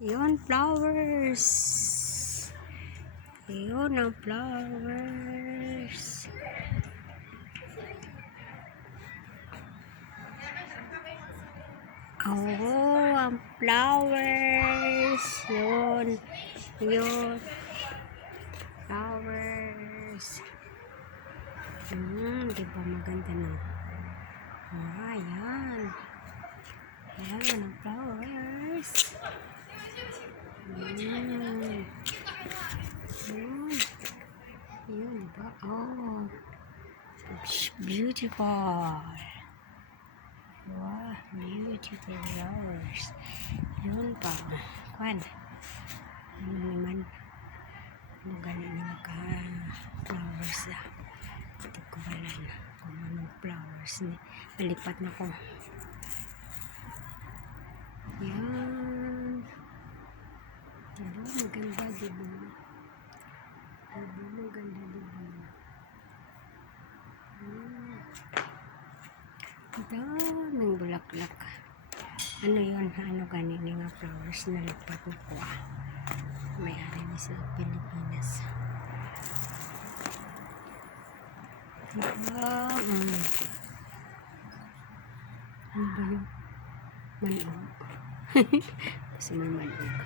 Yun, flowers. Yun ang flowers. Oh, ang flowers. Yun. Yun. Flowers. Diba maganda na? Ah, yan. Yan ang flowers. Yun. Yun ba? Oh. Beautiful. Wow, beautiful flowers. Yun pa. Kwan. Ano naman? Ano galing na flowers na. Ito ko wala na. Kung anong flowers ni. Nalipat na ko. Yan. Diba? Maganda, diba? Diba? Maganda, diba? Daming bulaklak. Ano yun? Ano ganin nga flowers na lipat na ko may-ari ni sa Pilipinas. Diba? Ano ba yun? Manog. Kasi may manog.